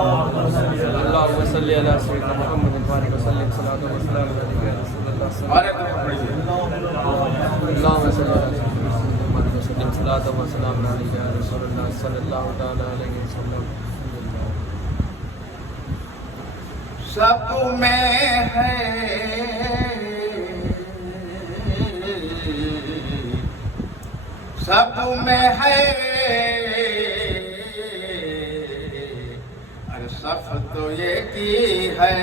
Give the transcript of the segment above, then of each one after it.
اللهم صل على سيدنا محمد وبارك وسلم صلاة وسلام على رسول الله صلی اللہ علیہ وسلم اللهم صل على سيدنا محمد وبارك وسلم صلاة وسلام على رسول الله صلی اللہ تعالی علیہ وسلم. سب میں ہے سب میں ہے ارے صف تو ایک ہی ہے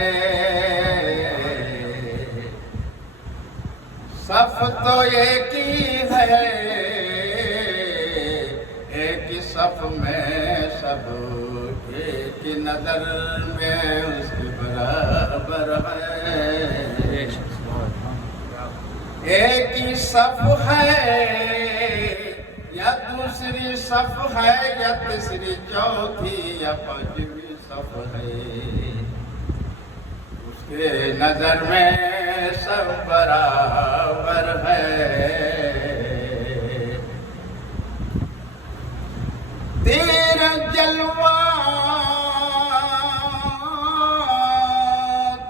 صف تو ایک ہی ہے ایک ہی صف میں سب ایک ہی نظر میں اس کے برابر ہے ایک ہی صف ہے یا دوسری صف ہے یا تیسری چوتھی یا پانچویں صف ہے اس کے نظر میں سب برابر ہے تیرا جلوہ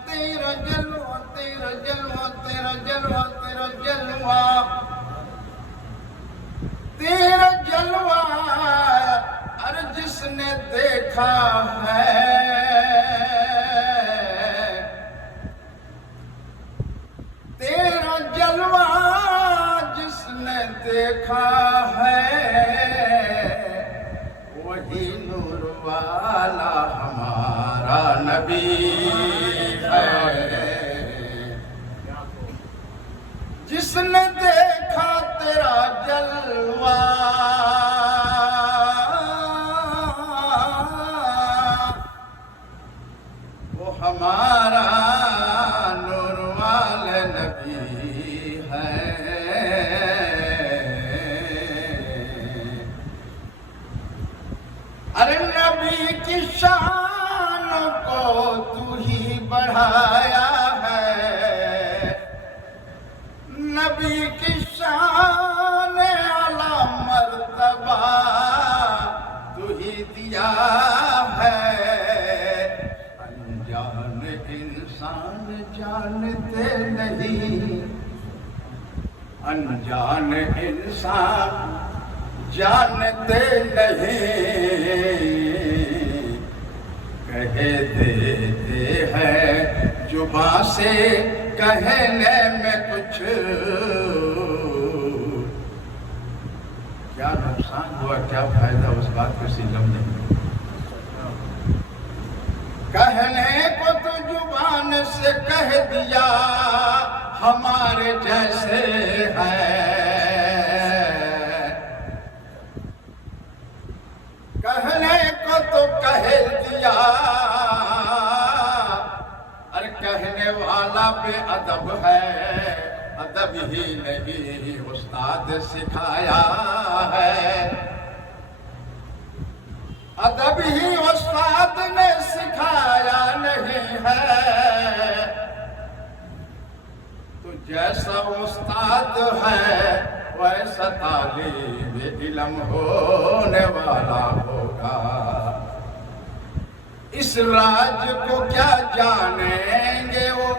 تیرا جلوہ تیرا جلوہ تیرا جلوہ تیرا جلوہ تیرا جلوہ ہر جس نے دیکھا ہے تیرا جلوہ جس نے دیکھا ہے وہی نور والا ہمارا نبی ہے جس نے دیکھا تیرا جلوہ وہ ہمارا نور والے نبی ہے ارے نبی کی شان کو تو ہی بڑھایا ہے نبی کی شان اعلیٰ مرتبہ تو ہی دیا ہے انجان انسان جانتے نہیں انجان انسان جانتے نہیں کہہ دیتے ہیں زبان سے کہنے میں کچھ کیا نقصان ہوا کیا فائدہ اس بات کو سیلم نہیں کہنے کو تو زبان سے کہہ دیا ہمارے جیسے ہے کہنے کو تو کہہ دیا ارے کہنے والا بے ادب ہے ادب ہی نہیں استاد سکھایا ہے ادب ہی استاد نے سکھایا نہیں ہے تو جیسا استاد ہے ویسا طالب علم ہونے والا ہوگا اس راج کو کیا جانیں گے وہ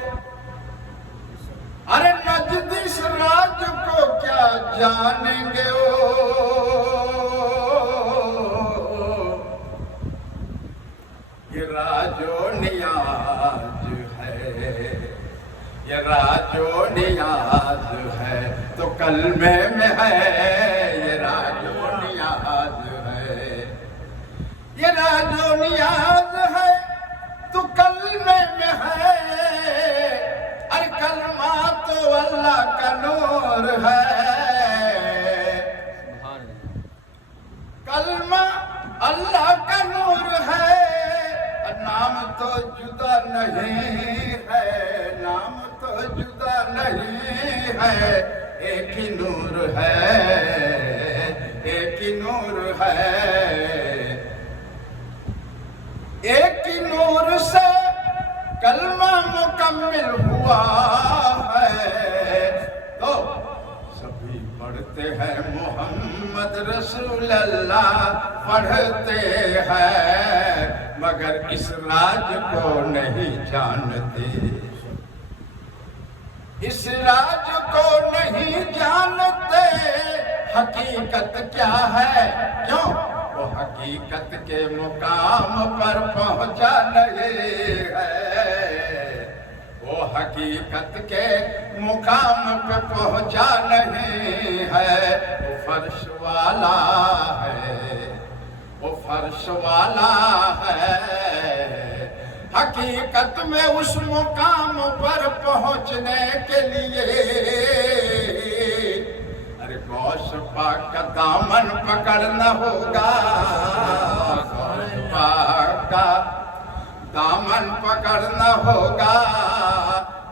ارے نجد اس راج کو کیا جانیں گے وہ یہ راج و نیاز ہے یہ راج و نیاز ہے تو کلمے میں ہے یہ راج و نیاز ہے یہ راج و نیاز ہے تو کلمے میں ہے ارے کلمہ تو اللہ کا نور ہے کلمہ اللہ کا نور ہے نام تو جدا نہیں ہے نام تو جدا نہیں ہے ایک ہی نور ہے ایک ہی نور ہے ایک ہی نور سے کلمہ مکمل ہوا ہے تو سبھی پڑھتے ہیں محمد رسول اللہ پڑھتے ہیں مگر اس راج کو نہیں جانتے، اس راج کو نہیں جانتے، حقیقت کیا ہے کیوں وہ حقیقت کے مقام پر پہنچا نہیں ہے، وہ حقیقت کے مقام پہ پہنچا نہیں ہے، وہ فرش والا ہے، وہ فرش والا ہے، حقیقت میں اس مقام پر پہنچنے کے لیے ارے غوث پاک کا دامن پکڑنا ہوگا، غوث پاک کا دامن پکڑنا ہوگا،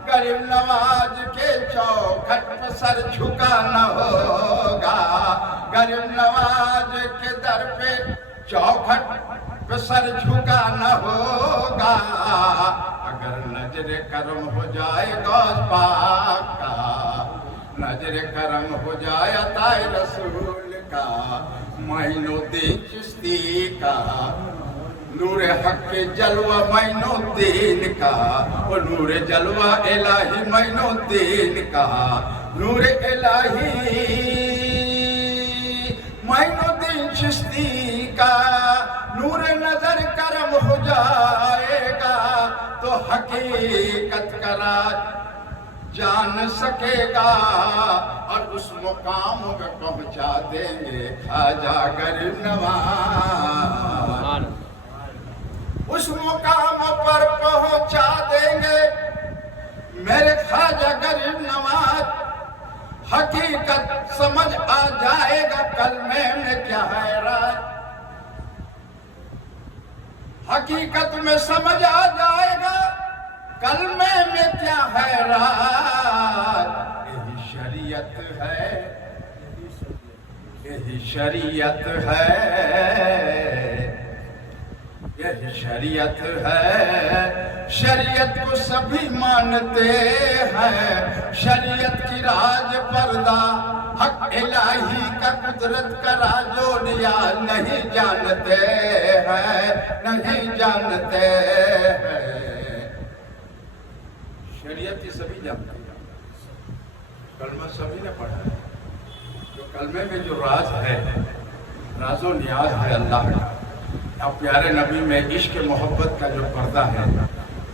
غریب نواز کے چوکھٹ پہ سر جھکانا ہوگا، غریب نواز کے در پہ چوکھٹ پہ سر جھکانا ہوگا، اگر نظر کرم ہو جائے غوث پاک کا، نظر کرم ہو جائے عطا رسول کا، معین الدین چشتی کا، نور حق جلوہ معین الدین کا، وہ نور جلوہ الہی معین الدین کا، نور الہی معین الدین چشتی کا، نور نظر کرم ہو جائے گا تو حقیقت کا راج جان سکے گا، اور اس مقام پہ پہنچا دیں گے خواجہ غریب نواز، اس مقام پر پہنچا دیں گے میرے خواجہ غریب نواز، حقیقت سمجھ آ جائے گا کلمے میں کیا ہے راج، حقیقت میں سمجھ آ جائے گا کلمے میں کیا ہے راج، یہی شریعت ہے، یہی شریعت ہے، یہی شریعت ہے، شریعت کو سبھی مانتے ہیں، شریعت کی راج پردہ حق الہی کا قدرت کا راج و نیاز نہیں جانتے ہیں، نہیں جانتے ہیں، شریعت کی سبھی جانتے ہیں، کلمہ سبھی نے پڑھا ہے، جو کلمے میں جو راز ہے، راز و نیاز ہے اللہ کا، اب پیارے نبی میں عشق محبت کا جو پردہ ہے،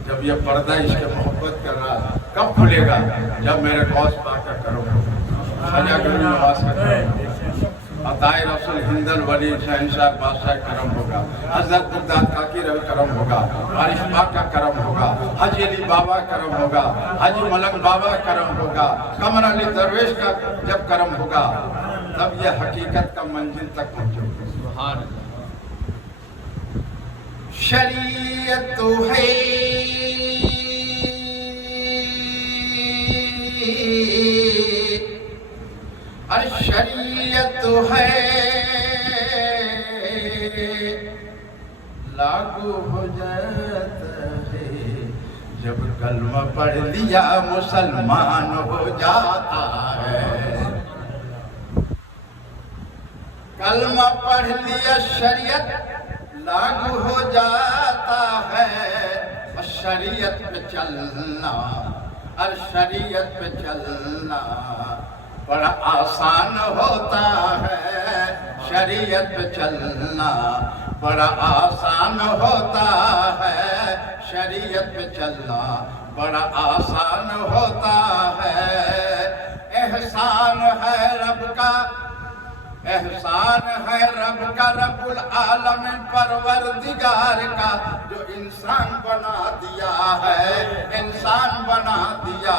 جب یہ پردہ عشق محبت کا راز کب کھلے گا؟ جب میرے غوث پاک کا کرم ہوگا، خواجہ غریب نواز کا کرم ہوگا، عطا رسول ہند الولی شہنشاہ بادشاہ کرم ہوگا، حضرت بغداد کاکی کرم ہوگا، وارث پاک کا کرم ہوگا، حاجی علی بابا کرم ہوگا، حاجی ملک بابا کرم ہوگا، قمر علی درویش کا جب کرم ہوگا تب یہ حقیقت کا منزل تک پہنچے گا۔ سبحان اللہ۔ شریعت ہے شریعت ہے لاگو ہو جاتا ہے جب کلمہ پڑھ لیا مسلمان ہو جاتا ہے، کلمہ پڑھ لیا شریعت لاگو ہو جاتا ہے، اور شریعت پہ چلنا، اور شریعت پہ چلنا بڑا آسان ہوتا ہے، شریعت پہ چلنا بڑا آسان ہوتا ہے، شریعت پہ چلنا بڑا آسان ہوتا ہے، احسان ہے رب کا، احسان ہے رب کا، رب العالمین پروردگار کا، جو انسان بنا دیا ہے، انسان بنا دیا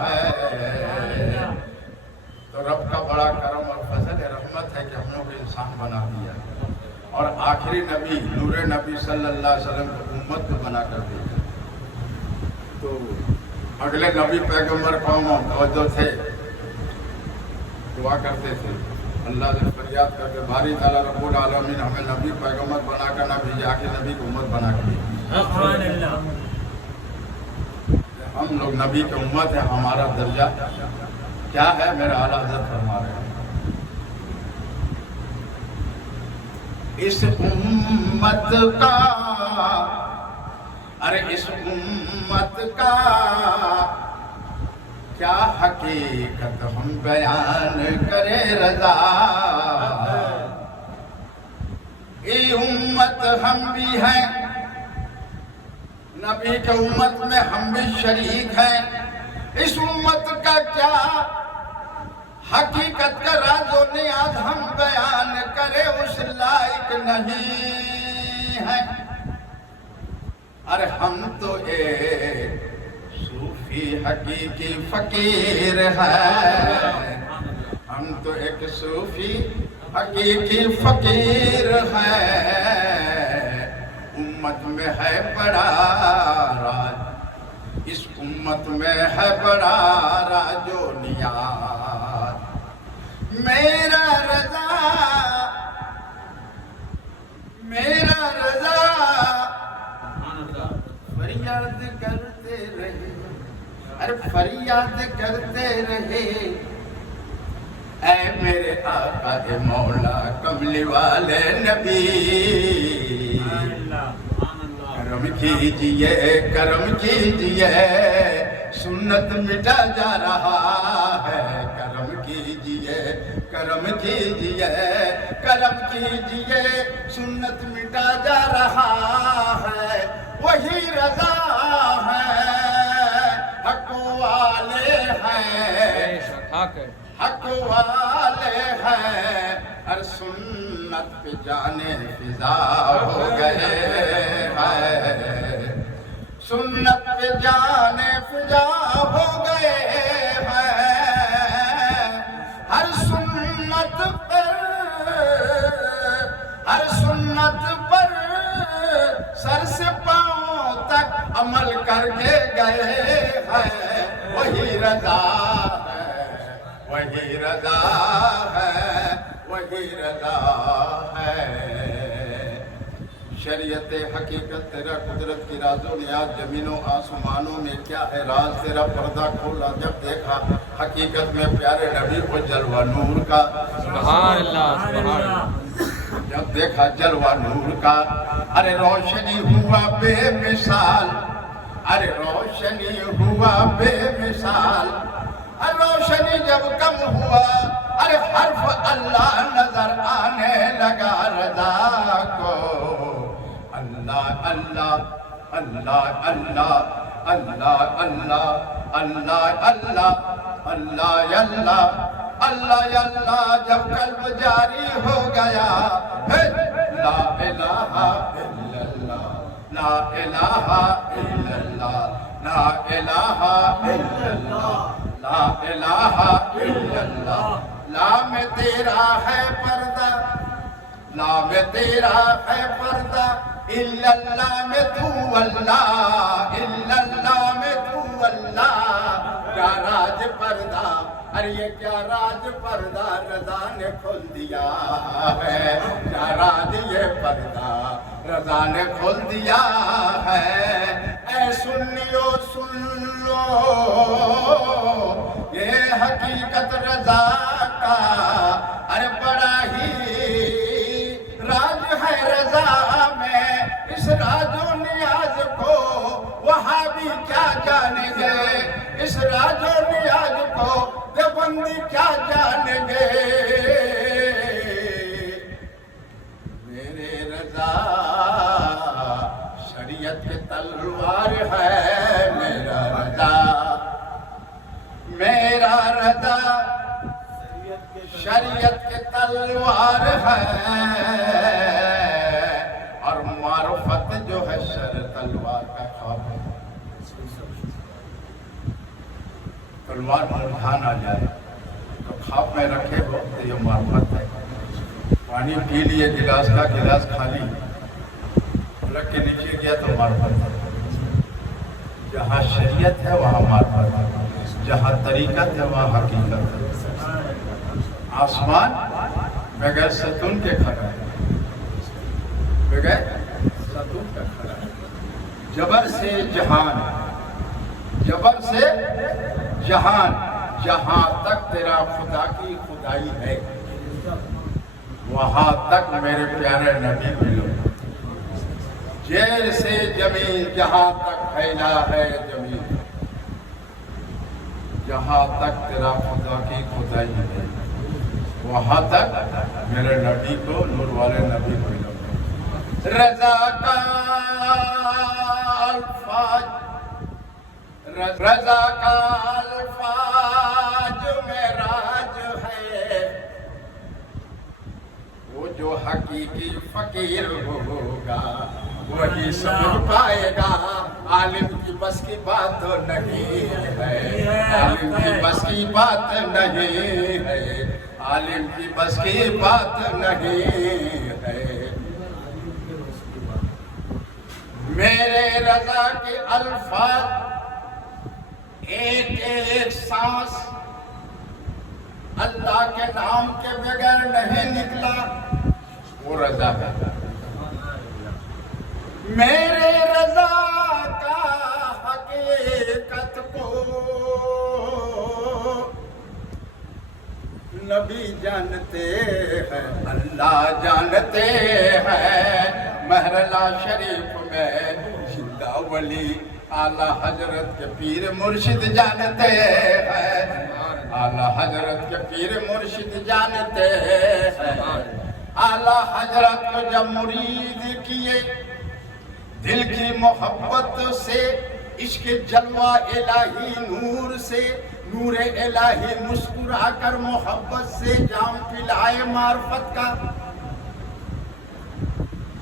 ہے، تو رب کا بڑا کرم اور فضل رحمت ہے کہ ہم لوگ انسان بنا دیا ہے، اور آخری نبی نور نبی صلی اللہ علیہ وسلم کو امت کو بنا کر دیا، تو اگلے نبی پیغمبر قوم جو تھے دعا کرتے تھے، اللہ سے فریاد کرتے باری تعالیٰ رب العالمین ہمیں نبی پیغمبر بنا کر نہ بھیجا کے نبی کو امت بنا کے، ہم لوگ نبی کی امت ہے، ہمارا درجہ کیا ہے؟ میرے اعلیٰ حضرت فرما رہے ہیں اس امت کا، ارے اس امت کا کیا حقیقت ہم بیان کرے رضا، یہ امت ہم بھی ہیں، نبی کے امت میں ہم بھی شریک ہیں، اس امت کا کیا حقیقت کا راز و نیاز ہم بیان کرے اس لائق نہیں ہے۔ ارے ہم تو ایک صوفی حقیقی فقیر ہیں، ہم تو ایک صوفی حقیقی فقیر ہیں، امت میں ہے بڑا راز، اس امت میں ہے بڑا راز و نیاز، میرا رضا میرا رضا فریاد کرتے رہے، ارے فریاد کرتے رہے، اے میرے آقا اے مولا کملی والے نبی، کرم کیجئے کرم کیجئے، سنت مٹا جا رہا ہے، کرم کیجئے کرم کیجئے، کرم کیجئے، سنت مٹا جا رہا ہے، وہی رضا ہے، حق والے ہیں، حق والے ہیں، ہر سنت پہ جانے فضا ہو گئے ہیں، سنت پہ جانے فضا ہو گئے ہیں، ہر سنت پر سر سے پاؤں تک عمل کر کے گئے ہیں، وہی رضا ہے، وہی رضا ہے، وہی رضا ہے۔ شریعت حقیقت تیرا قدرت کی راز و نیاز، زمینوں آسمانوں میں کیا ہے راز، تیرا پردہ کھولا جب دیکھا حقیقت میں پیارے نبی کو جلوہ نور کا، سبحان اللہ سبحان اللہ، جب دیکھا جلوہ نور کا، ارے روشنی ہوا بے مثال، ارے روشنی ہوا بے مثال، روشنی جب کم ہوا، ارے حرف اللہ نظر آنے لگا رضا کو، اللہ اللہ اللہ اللہ اللہ اللہ اللہ اللہ اللہ اللہ اللہ اللہ، جب قلب جاری ہو گیا، لا الہ الا اللہ، لا الہ الا اللہ، لا الہ الا اللہ، لا الہ الا اللہ، لا میں تیرا ہے پردہ، لا میں تیرا ہے پردہ، الا اللہ میں تو اللہ، الا اللہ میں تو اللہ، کیا راج پردہ، ارے یہ کیا راج پردہ رضا نے کھول دیا ہے، کیا راج یہ پردہ رضا نے کھول دیا ہے، اے سنیو سن لو یہ حقیقت رضا کا، ارے بڑا ہی راج ہے رضا میں، اس راج و نیاز کو وہاں بھی کیا جانیں گے، اس راج و نیاز کو دیوبندی کیا جانیں گے، میرے رضا شریعت کی تلوار ہے، میرا رضا میرا رضا شریعت کی تلوار ہے، اور معرفت جو ہے سر تلوار کا خواب ہے، تلوار ملحان آ جائے تو خواب میں رکھے ہو تو یہ معرفت ہے، پانی پی لیے گلاس کا گلاس خالی پلک کے نیچے گیا تو معرفت ہے، جہاں شریعت ہے وہاں معرفت ہے، جہاں طریقت ہے وہاں حقیقت ہے، آسمان بغیر ستون کے کھڑا ہے، بغیر ستون کا کھڑا ہے، جبر سے جہان، جبر سے جہان، جہاں تک تیرا خدا کی خدائی ہے وہاں تک میرے پیارے نبی ملو، جیسے زمین جہاں تک پھیلا ہے زمین، جہاں تک تیرا خدا کی خدائی ہے، وہاں تک میرے نبی کو، نور والے نبی کو ملو۔ رضا کا الفاظ، رضا کا الفاظ معراج ہے، وہ جو حقیقی فقیر ہوگا وہی سمجھ پائے گا، عالم کی بس کی بات نہیں ہے، عالم کی بس کی بات نہیں ہے، عالم کی بس کی بات نہیں ہے۔ میرے رضا کے الفاظ ایک ایک سانس اللہ کے نام کے بغیر نہیں نکلا، وہ رضا ہے۔ میرے رضا کا حقیقت کو نبی جانتے ہیں، اللہ جانتے ہیں۔ محرلہ شریف میں زندہ ولی اعلیٰ حضرت کے پیر مرشد جانتے ہیں، اعلیٰ حضرت کے پیر مرشد جانتے ہیں۔ اعلیٰ حضرت کو جب مرید کیے دل کی محبت سے، عشق جلوہ الہی نور سے، نور الہی مسکرا کر محبت سے جام پلائے معرفت کا۔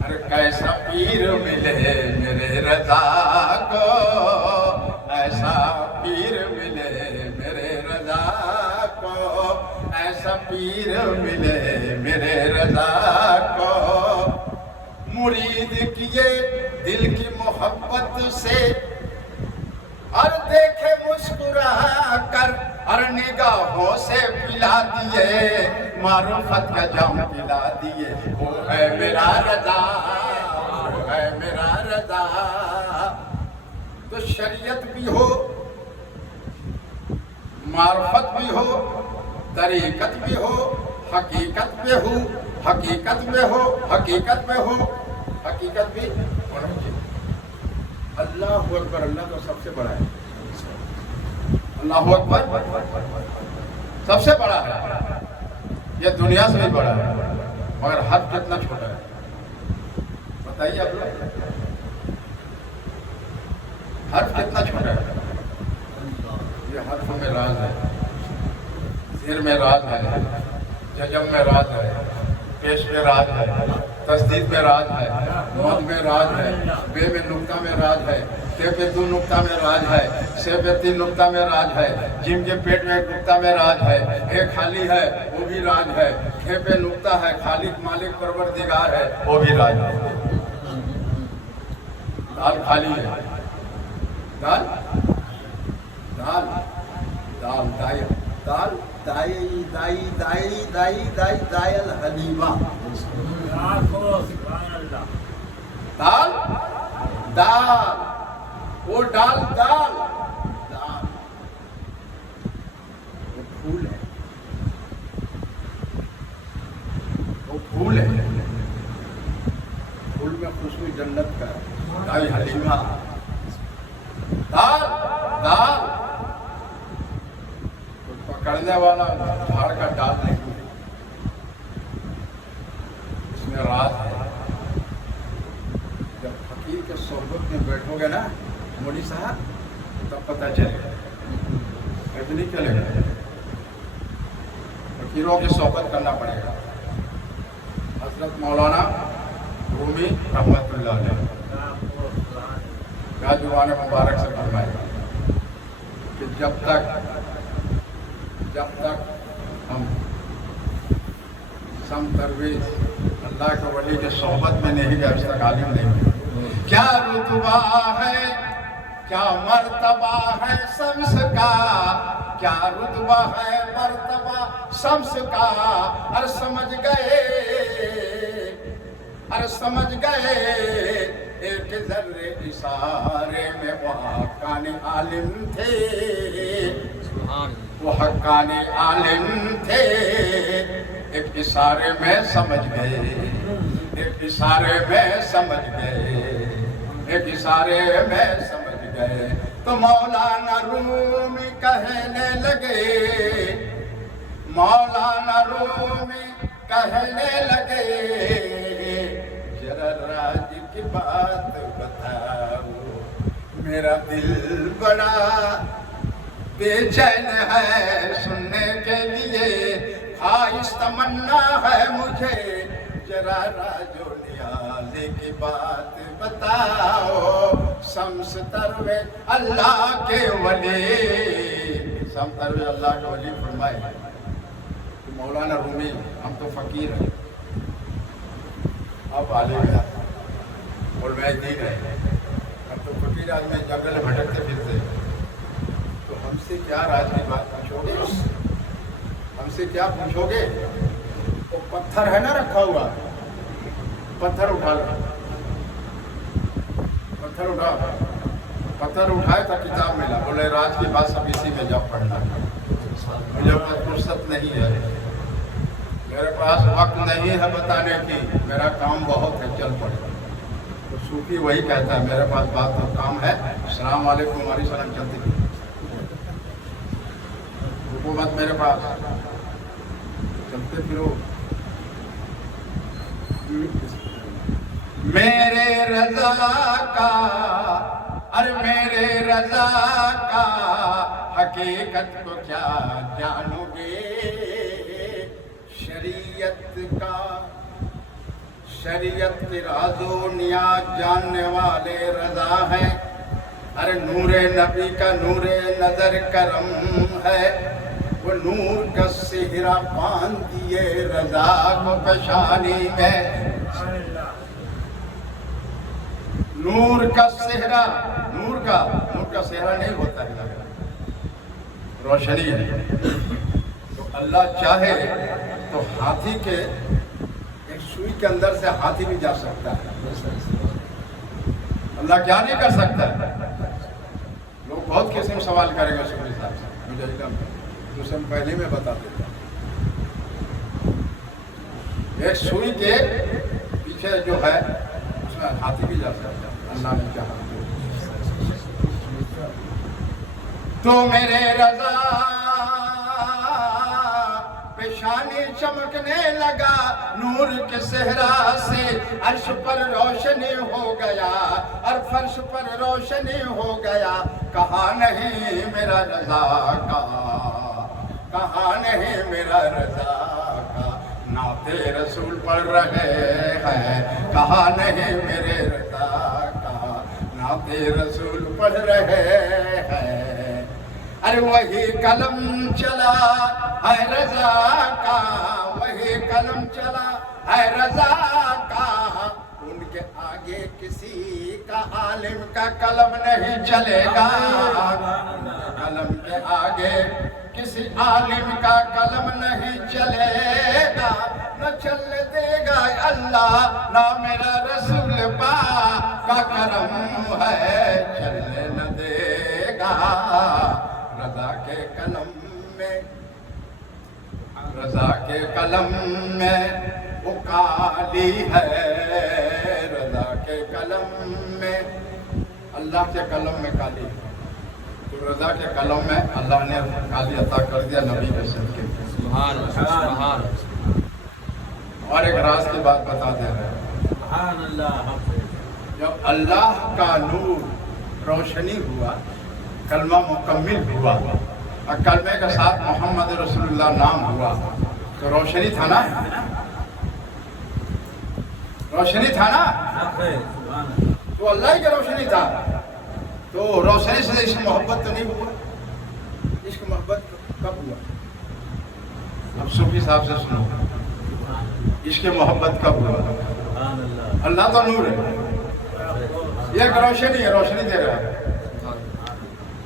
ارے کیسا پیر ملے میرے رضا کو، ایسا پیر ملے میرے رضا کو، ایسا پیر ملے میرے رضا کو۔ مرید کیے دل کی محبت سے، اور دیکھے مسکرا کر، اور نگاہوں سے پلا دیے معرفت کا جام پلا دیے۔ وہ ہے میرا رضا، وہ ہے میرا رضا۔ تو شریعت بھی ہو، معرفت بھی ہو، طریقت بھی ہو، حقیقت بھی ہو، حقیقت میں ہو، حقیقت میں ہو، حقیقت بھی ہونا چاہیے۔ اللہ اکبر، اللہ تو سب سے بڑا ہے، اللہ اکبر سب سے بڑا ہے، یہ دنیا سے بھی بڑا ہے، مگر حد کتنا چھوٹا ہے بتائیے آپ لوگ، حرف کتنا چھوٹا ہے۔ یہ حرف میں راز ہے، زیر میں راز ہے، ججم میں راز ہے، پیش میں راز ہے، تصدیق میں راز ہے، مد میں راز ہے، بے میں نقطہ میں راز ہے، تے پہ دو نقطہ میں راز ہے، سے پہ تین نقطہ میں راز ہے، جیم کے پیٹ میں ایک نقطہ میں راز ہے، ایک خالی ہے وہ بھی راز ہے، کھے پہ نقطہ ہے، خالق مالک پروردگار ہے وہ بھی راز ہے۔ دال خالی ہے، دال دال دال دائی دال دائی دائی دائی دائی دائی دائی الحلیمہ، دال دال، وہ ڈال دال دال، وہ پھول ہے، وہ پھول ہے، پھول میں خوشبو جنت کا، دائی حلیمہ، دال دال، پکڑنے والا جھاڑ کا ڈال نہیں ہے، اس میں راز ہے۔ جب فقیر کے صحبت میں بیٹھو گے نا مولوی صاحب، تب پتہ چلے گا، ایسے نہیں چلے گا، فقیروں کی صحبت کرنا پڑے گا۔ حضرت مولانا رومی رحمت اللہ علیہ کا جوان مبارک سے فرمائے گا کہ جب تک ہم سم ترویج اللہ کے ولی کے صحبت میں نہیں گئے، اس تک عالم نہیں ہوئے۔ کیا رتبہ ہے، کیا مرتبہ ہے شمس کا، کیا رتبہ ہے مرتبہ شمس کا، اور سمجھ گئے، اور سمجھ گئے ایک ذرے اشارے میں وہ حقانی عالم تھے، وہ حقانی عالم تھے، ایک اشارے میں سمجھ گئے، ایک اشارے میں سمجھ گئے، ایک اشارے میں سمجھ گئے۔ تو مولانا رومی کہنے لگے، مولانا رومی کہنے لگے، ذرا راج کی بات بتاؤ، میرا دل بڑا بے چین ہے سننے کے لیے، خواہش تمنا ہے مجھے، ذرا راج و نیازی کی بات بتاؤ، شمس ترویج اللہ کے ولی، شمس ترویج اللہ کے ولی فرمائے کہ مولانا رومی ہم تو فقیر ہیں، آپ عالم ہیں اور میں دین ہے، ہم تو فقیر آدمی جنگل بھٹکتے پھرتے، تو ہم سے کیا راج کی بات پوچھو گے، ہم سے کیا پوچھو گے؟ وہ پتھر ہے نا رکھا ہوا، پتھر اٹھا لو، پتھر اٹھا، پتھر اٹھائے تو کتاب ملا، بولے راج کی بات سب اسی میں جا پڑھنا، مجھے فرصت نہیں ہے، میرے پاس وقت نہیں ہے بتانے کی، میرا کام بہت ہے، چل پڑے۔ تو صوفی وہی کہتا ہے میرے پاس بات اور کام ہے، السلام علیکم ہماری سلام چلتی ہے، حکومت میرے پاس چلتے پھرو۔ میرے رضا کا، ارے میرے رضا کا حقیقت کو کیا جانو گے، شریعت کا، شریعت کے راز و نیاز جاننے والے رضا ہیں، ارے نور نبی کا نور نظر کرم ہے، وہ نور کا سہرا باندھ دیے رضا کو پیشانی میں، نور کا سہرا، نور کا سہرا نہیں ہوتا ہے، روشنی ہے، تو اللہ چاہے تو ہاتھی کے ایک سوئی کے اندر سے ہاتھی بھی جا سکتا ہے، اللہ کیا نہیں کر سکتا ہے؟ لوگ بہت قسم سوال کریں گے شکری صاحب سے، مجھے علم ہے، دوسرے میں پہلے میں بتا دیتا ہوں، ایک سوئی کے پیچھے جو ہے اس میں ہاتھی بھی جا سکتا ہے، اللہ نے چاہا تو میرے رضا پیشانی چمکنے لگا، نور کے صحرا سے عرش پر روشنی ہو گیا، اور فرش پر روشنی ہو گیا، کہاں نہیں میرا رضا کا، کہاں نہیں میرا رضا کا، نعت رسول پڑھ رہے ہیں، کہاں نہیں میرے رضا کا، نعت رسول پڑھ رہے ہیں، ارے وہی قلم چلا ہے رضا کا، وہی قلم چلا ہے رضا کا، ان کے آگے کسی کا عالم کا قلم نہیں چلے گا، قلم کے آگے کسی عالم کا قلم نہیں چلے گا، نہ چلنے دے گا اللہ، نہ میرا رسول پاک کا کرم ہے، چلنے نہ دے گا، رضا کے قلم میں، رضا کے قلم میں وہ کالی ہے، رضا کے قلم میں، اللہ کے قلم میں کالی ہے، تو رضا کے قلم میں اللہ نے کالی عطا کر دیا نبی کے صدقے میں، سبحان سبحان۔ اور ایک راز کی بات بتا دے رہے ہیں، سبحان اللہ، جب اللہ کا نور روشنی ہوا، کلمہ مکمل ہوا، اور کلمے کے ساتھ محمد رسول اللہ نام ہوا، تو روشنی تھا نا، روشنی تھا نا، تو اللہ ہی کا روشنی تھا، تو روشنی سے عشق محبت تو نہیں ہوا، عشق محبت کب ہوا؟ اب صوفی صاحب سے سنو، عشق محبت کب ہوا؟ اللہ تو نور ہے، یہ ایک روشنی ہے، روشنی دے رہا ہے،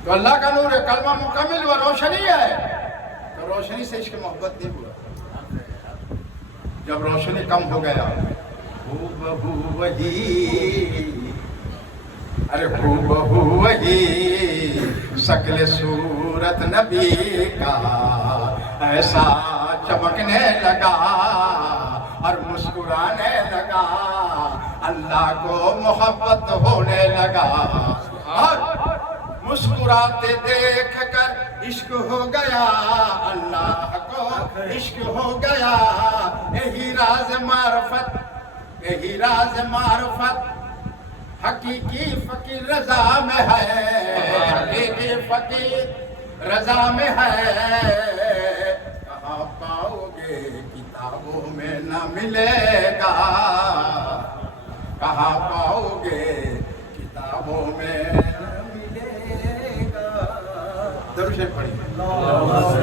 تو اللہ کا نور ہے، کلمہ مکمل و روشنی ہے، تو روشنی سے عشق محبت نہیں ہوا، جب روشنی کم ہو گیا، بہو وہی، ارے بہو وہی، شکل صورت نبی کا ایسا چمکنے لگا اور مسکرانے لگا، اللہ کو محبت ہونے لگا، اور مسکراتے دیکھ کر عشق ہو گیا، اللہ کو عشق ہو گیا۔ یہی راز معرفت، یہی راز معرفت حقیقی فقیر رضا میں ہے، حقیقی فقیر رضا میں ہے۔ کہاں پاؤ گے کتابوں میں نہ ملے گا، کہاں پاؤ گے کتابوں میں نہ ملے گا۔ درود شریف پڑھیے۔